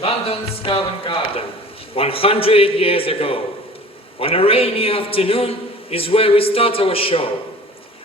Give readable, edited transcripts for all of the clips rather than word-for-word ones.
London's Covent Garden, 100 years ago. On a rainy afternoon is where we start our show.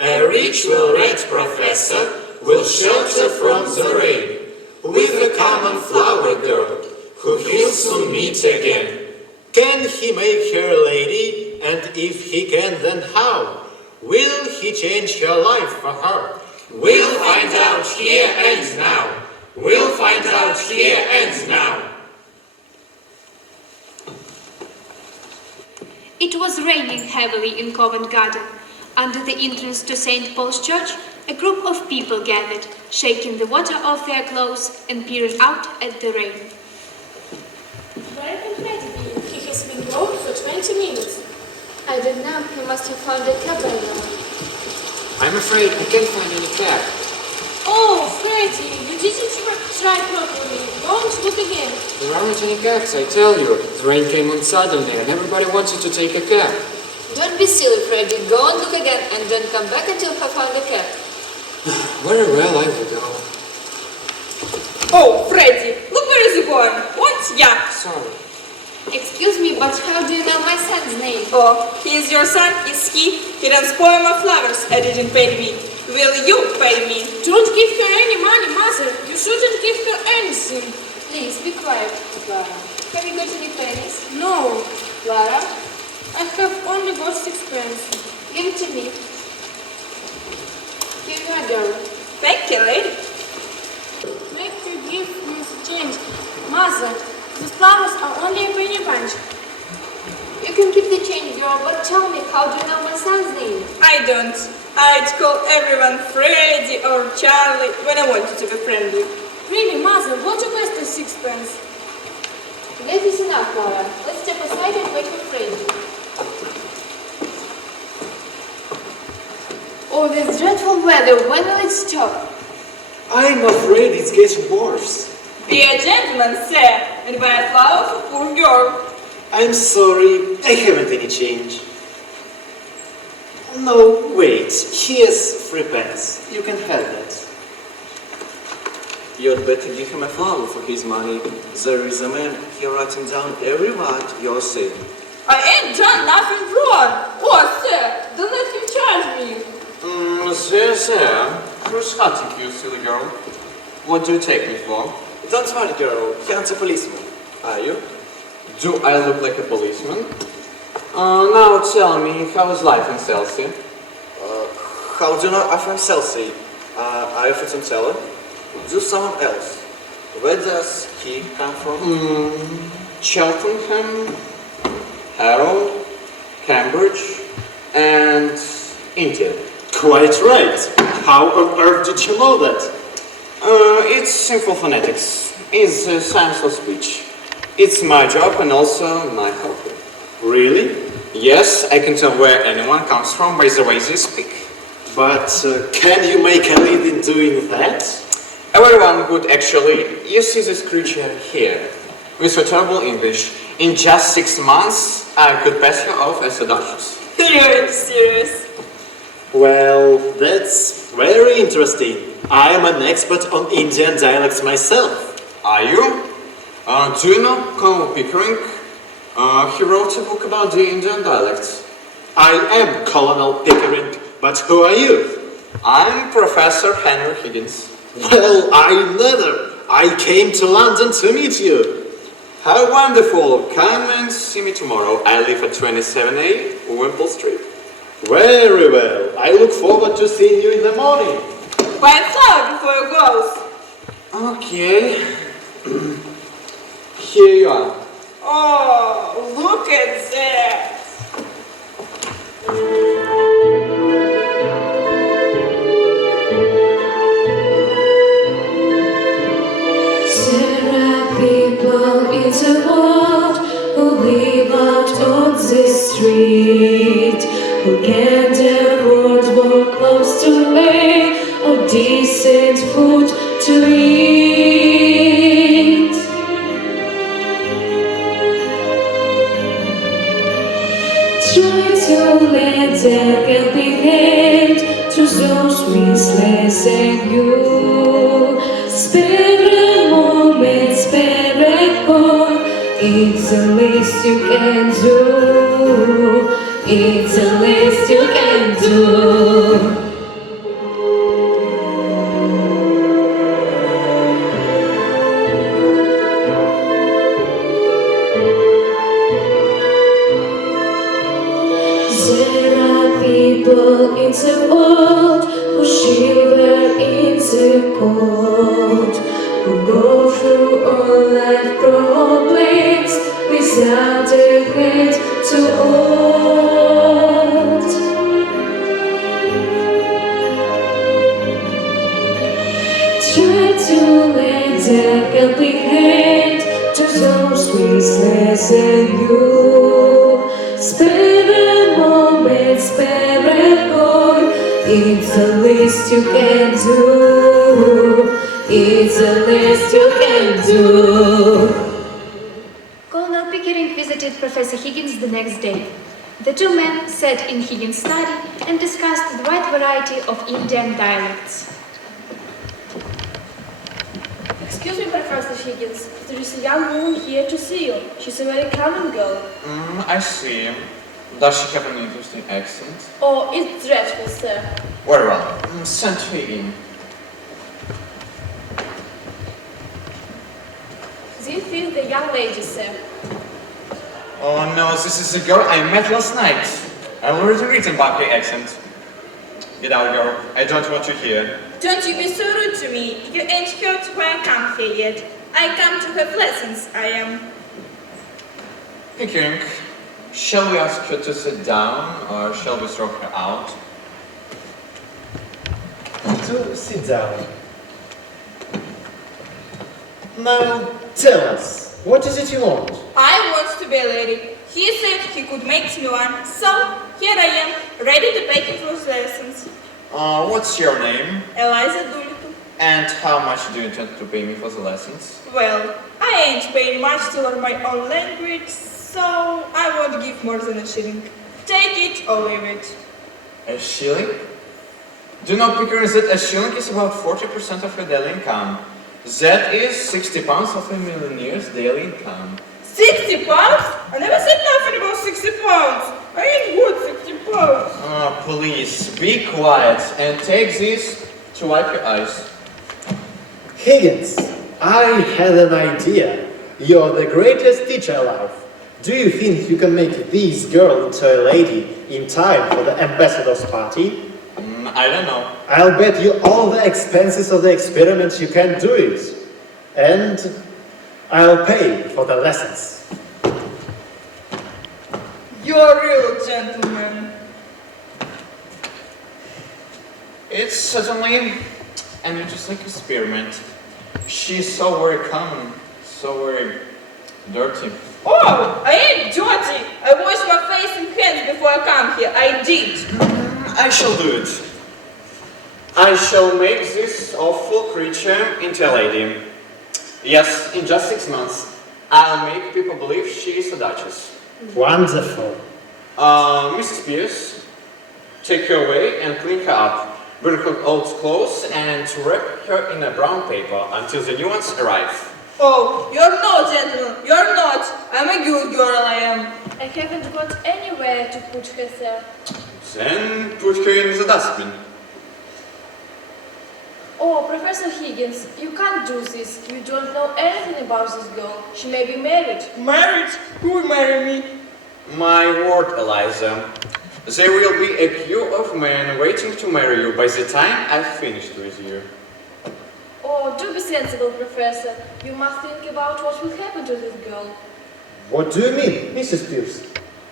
A rich, well-read professor will shelter from the rain with a common flower girl who he'll soon meet again. Can he make her a lady? And if he can, then how? Will he change her life for her? We'll find out here and now. We'll find out here and now. It was raining heavily in Covent Garden. Under the entrance to St. Paul's Church, a group of people gathered, shaking the water off their clothes and peering out at the rain. Where can Freddy be? He has been gone for 20 minutes. I don't know. He must have found a cab by now. I'm afraid I can't find any cab. Oh, Freddy, you didn't try properly. Go and look again. There aren't any cabs, I tell you. The rain came on suddenly and everybody wanted to take a cab. Don't be silly, Freddy. Go and look again and don't come back until you have found a cab. Very well, I will go. Oh, Freddy, look where is he going? What? Yeah. Sorry. Excuse me, but how do you know my son's name? Oh, he is your son? Is he? He done spoil my flowers and didn't pay me. Will you pay me? Don't give her any money, Mother. You shouldn't give her anything. Please, be quiet, Clara. Have you got any pennies? No, Clara, I have only got 6 pence. give it to me. Here you are, girl. Thank you, lady. Make her give me the change. Mother, these flowers are only a penny bunch. You can keep the change, girl, but tell me, how do you know my son's name? I don't. I'd call everyone Freddy or Charlie when I wanted to be friendly. Really, Mother, what you waste the 6 pence? That is enough, Clara. Let's step aside and wait for Freddy. Oh, this dreadful weather. When will it stop? I'm afraid it's getting worse. Be a gentleman, sir, and buy a flower for poor girl. I'm sorry, I haven't any change. No, wait, here's 3 pence. You can have that. You'd better give him a flower for his money. There is a man here writing down every word you're saying. I ain't done nothing wrong. Oh, sir, don't let him charge me. Sir, who's hunting you, silly girl? What do you take me for? Don't worry, girl. He's a policeman. Are you? Do I look like a policeman? Now tell me, how is life in Chelsea? How do you know I'm from Chelsea? Are you from Chelsea? Do someone else. Where does he come from? Cheltenham, Harrow, Cambridge, and India. Quite right. How on earth did you know that? It's simple phonetics. It's a science of speech. It's my job and also my hobby. Really? Yes, I can tell where anyone comes from by the way they speak. But can you make a living doing that? Everyone would actually. You see this creature here. With your terrible English, in just 6 months, I could pass you off as a duchess. You're serious. Well, that's very interesting. I am an expert on Indian dialects myself. Are you? Do you know Colonel Pickering? He wrote a book about the Indian dialects. I am Colonel Pickering, but who are you? I'm Professor Henry Higgins. Well, I never. I came to London to meet you. How wonderful! Come and see me tomorrow. I live at 27A, Wimpole Street. Very well. I look forward to seeing you in the morning. Buy a flower before you goes. Okay. Here you are. Oh, look at that. There are people in the world who live out on the street, who can't afford warm clothes to wear or decent food to eat. Try to lend a helping hand to those with less than you. Spare a moment, spare a call. It's the least you can do. It's the least you can do. There are people in the world who shiver in the cold, who go through all life problems without a hand to hold. Try to lend a helping hand to those with less than you. Spare a moment, spare a goal. It's the least you can do. It's the least you can do. Colonel Pickering visited Professor Higgins the next day. The two men sat in Higgins' study and discussed the wide variety of Indian dialects. Excuse me, Professor Higgins. There is a young woman here to see you. She's a very common girl. I see. Does she have an interesting accent? Oh, it's dreadful, sir. Very well. Send her in. This is the young lady, sir. Oh no, this is the girl I met last night. I already written about her accent. Get out, girl. I don't want you here. Don't you be so rude to me. You ain't heard why I come here yet. I come to have lessons, I am. Pickering, shall we ask her to sit down or shall we throw her out? To sit down. Now, tell us, what is it you want? I want to be a lady. He said he could make me one, so here I am, ready to pay him for his lessons. What's your name? Eliza Doolittle. And how much do you intend to pay me for the lessons? Well, I ain't paying much to learn my own language, so I won't give more than a shilling. Take it or leave it. A shilling? Do you know, Pickering, that a shilling is about 40% of your daily income. That is 60 pounds of a millionaire's daily income. 60 pounds? I never said nothing about 60 pounds. I ain't good 60 pounds. Oh, please, be quiet and take this to wipe your eyes. Higgins, I had an idea. You're the greatest teacher alive. Do you think you can make this girl into a lady in time for the ambassador's party? I don't know. I'll bet you all the expenses of the experiment you can do it. And I'll pay for the lessons. You're a real gentleman. It's certainly an interesting experiment. She's so very common, so very dirty. Oh, I ain't dirty. I washed my face and hands before I come here. I did. I shall do it. I shall make this awful creature into a lady. Yes, in just 6 months, I'll make people believe she is a duchess. Wonderful. Mrs. Pierce, take her away and clean her up. Wear her old clothes and wrap her in a brown paper until the new ones arrive. Oh, you're not, gentleman. You're not. I'm a good girl, I am. I haven't got anywhere to put her, sir. Then put her in the dustbin. Oh, Professor Higgins, you can't do this. You don't know anything about this girl. She may be married. Married? Who will marry me? My word, Eliza. There will be a queue of men waiting to marry you by the time I've finished with you. Oh, do be sensible, Professor. You must think about what will happen to this girl. What do you mean, Mrs. Pierce?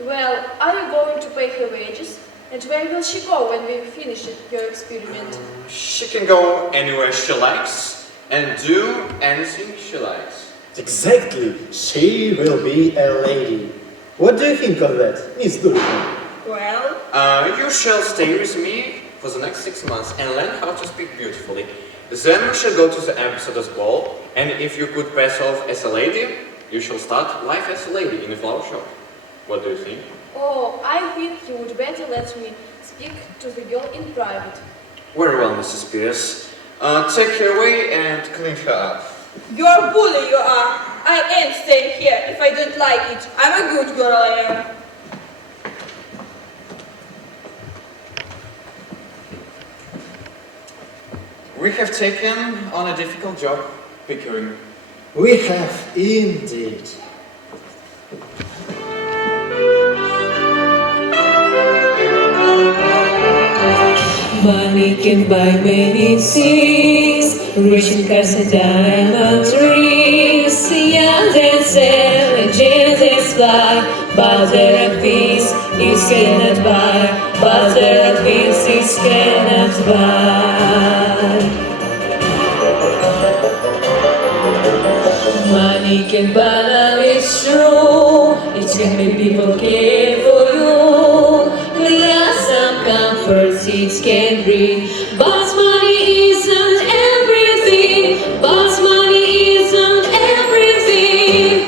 Well, are you going to pay her wages? And where will she go when we finish your experiment? She can go anywhere she likes and do anything she likes. Exactly. She will be a lady. What do you think of that, Miss Durkin? Well, You shall stay with me for the next 6 months and learn how to speak beautifully. Then we shall go to the ambassador's ball, and if you could pass off as a lady, you shall start life as a lady in a flower shop. What do you think? Oh, I think you would better let me speak to the girl in private. Very well, Mrs. Pierce. Take her away and clean her up. you're a bully, you are. I ain't staying here if I don't like it. I'm a good girl, I am. We have taken on a difficult job, Pickering. We have indeed. Money can buy many things, rich cars and diamond rings. Young and sad and gems and fly, but there are things you cannot buy, but there are things you cannot buy. Money can buy love, it's true. It can make people care for you. There are some comforts it can bring, but money isn't everything. But money isn't everything.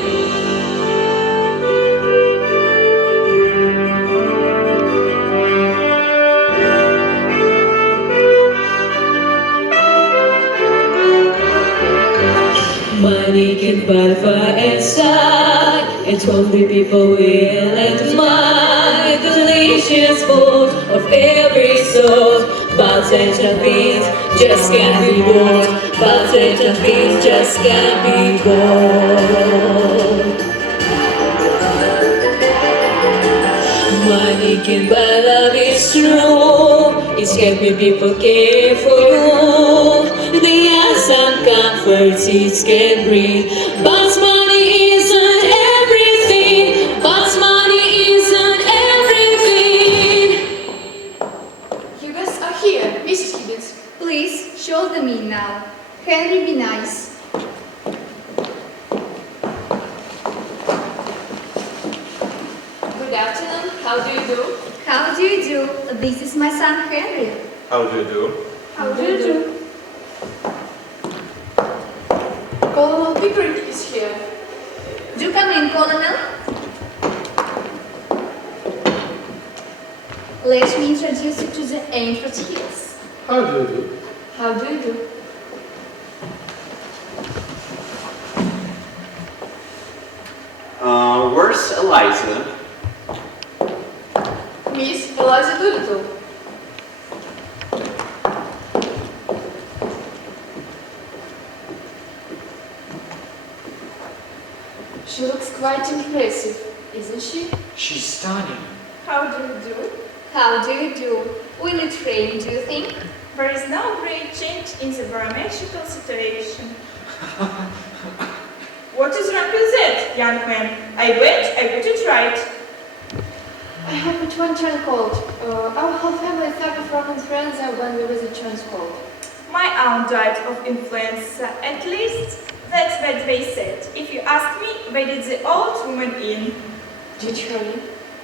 Money can buy fire inside, and only people will admire the delicious food of every sort. But certain things just can't be bought. But certain things just can't be bought. Money can buy love, it's true. It's helping people care for you. There are some comforts it can bring, but money isn't everything. But money isn't everything. You guys are here, Mrs. Higgins. Please, show them in now. Henry, be nice. Good afternoon. How do you do? How do you do? This is my son Henry. How do you do? How do you do? Colonel Pickering is here. Do come in, Colonel. Let me introduce you to the Ancient Hills. How do you do? How do you do? Where's Eliza? Miss Eliza Doolittle. She looks quite impressive, isn't she? She's stunning. How do you do? How do you do? Will it rain, do you think? There is no great change in the barometrical situation. What is wrong with that, young man? I bet I got it right. I have a twin cold. Our whole family suffered from influenza when there was a chance cold. My aunt died of influenza. At least that's what they said. If you ask me, where did the old woman in? Did you really?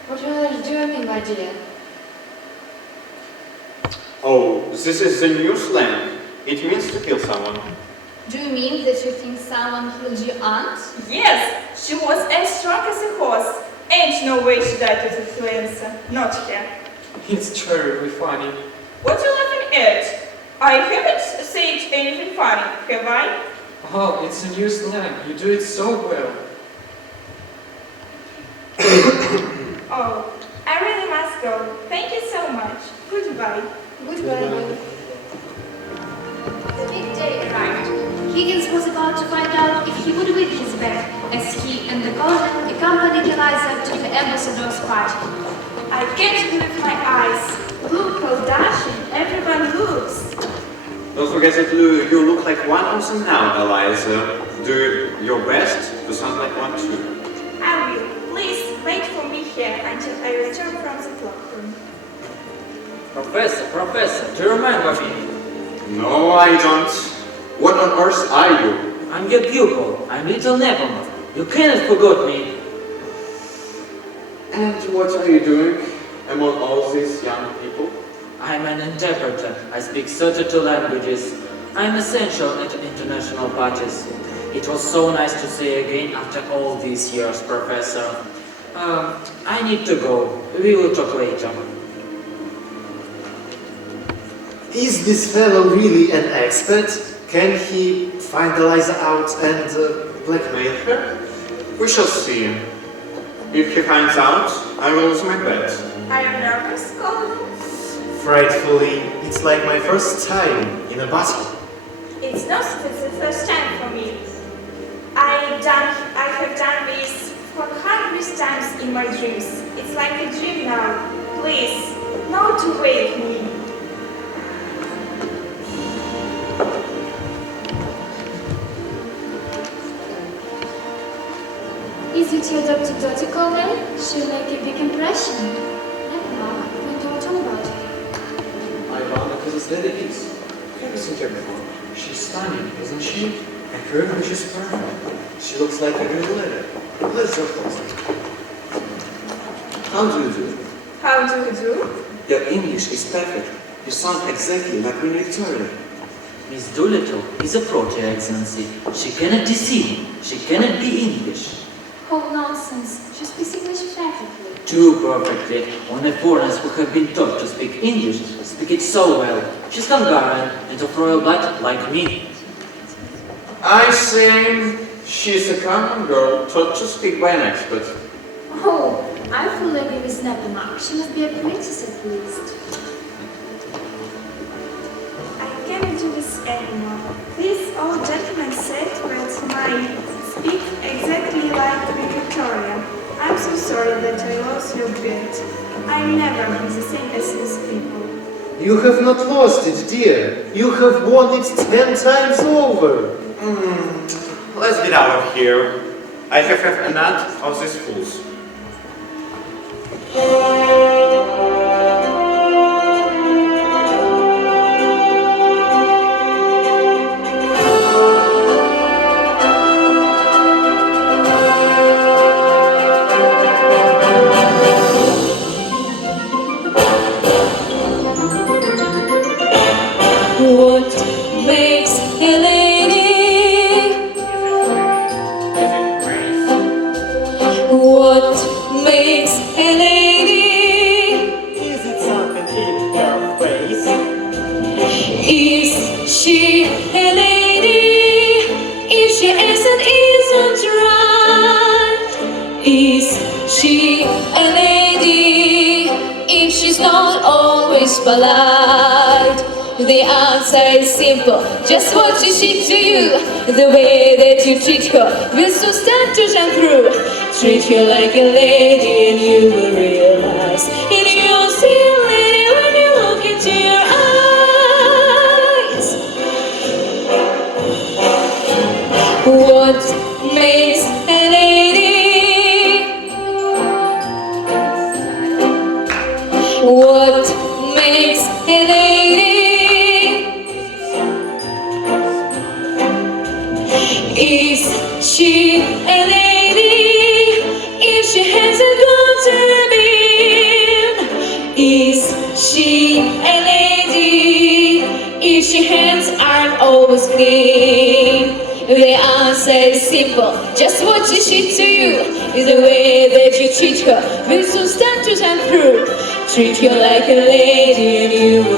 What on earth do you mean, my dear? Oh, this is the new slang. It means to kill someone. Do you mean that you think someone killed your aunt? Yes, she was as strong as a horse. Ain't no way she died of influenza. Not her. It's terribly funny. What you laughing at? I haven't said anything funny, have I? Oh, it's a new slang. You do it so well. Oh, I really must go. Thank you so much. Goodbye. Goodbye. The big day arrived. Higgins was about to find out if he would win his bet, as he and the Golden accompanied Eliza to the ambassador's party. I can't believe my forget that you look like one also now, Eliza. Do your best to sound like one too. I will. Please wait for me here until I return from the cloakroom. Professor, do you remember me? No, I don't. What on earth are you? I'm your pupil. I'm little Nevermore. You cannot forget me. And what are you doing among all these young people? I'm an interpreter. I speak 32 languages. I'm essential at international parties. It was so nice to see you again after all these years, Professor. I need to go. We will talk later. Is this fellow really an expert? Can he find Eliza out and blackmail her? We shall see. If he finds out, I will lose my bet. Are you nervous, Colonel? Frightfully, it's like my first time in a battle. It's not the first time for me. I have done this 400 times in my dreams. It's like a dream now. Please, not to wake me. Is it your daughter, Colonel? She'll make a big impression. Never mind, we don't talk about it. Ivana, because it's Lady Peace. Have you seen her before? She's stunning, isn't she? And her English is perfect. She looks like a real lady. Let's go closer. How do you do? How do you do? Your English is perfect. You sound exactly like Queen Victoria. Miss Doolittle is a Protea, Excellency. She cannot deceive. She cannot be English. Oh, nonsense. She speaks English perfectly. Too perfectly. Only foreigners who have been taught to speak English speak it so well. She's Hungarian and of royal blood like me. I say she's a common girl taught to speak by an expert. Oh, I fully agree with Nepomark. She must be a princess at least. I can't do this anymore. This old gentleman said that I speak exactly like Queen Victoria. I'm so sorry that I lost your bet. I'm never been the same as these people. You have not lost it, dear. You have won it 10 times over. Let's get out of here. I have had enough of these fools. What makes a lady? What makes a lady? Is it something in her face? Is she a lady? If she isn't right. Is she a lady? If she's not always polite. The answer is simple, just what she did to you. The way that you treat her will so stand to shine through. Treat her like a lady and you will realize. And you'll see a lady when you look into your eyes. What makes a lady? What makes a lady? Is she a lady? If she hasn't got a man. Is she a lady? If she hands aren't always clean. The answer is simple, just what she did to you. Is the way that you treat her will soon start to shine through. Treat her like a lady and you will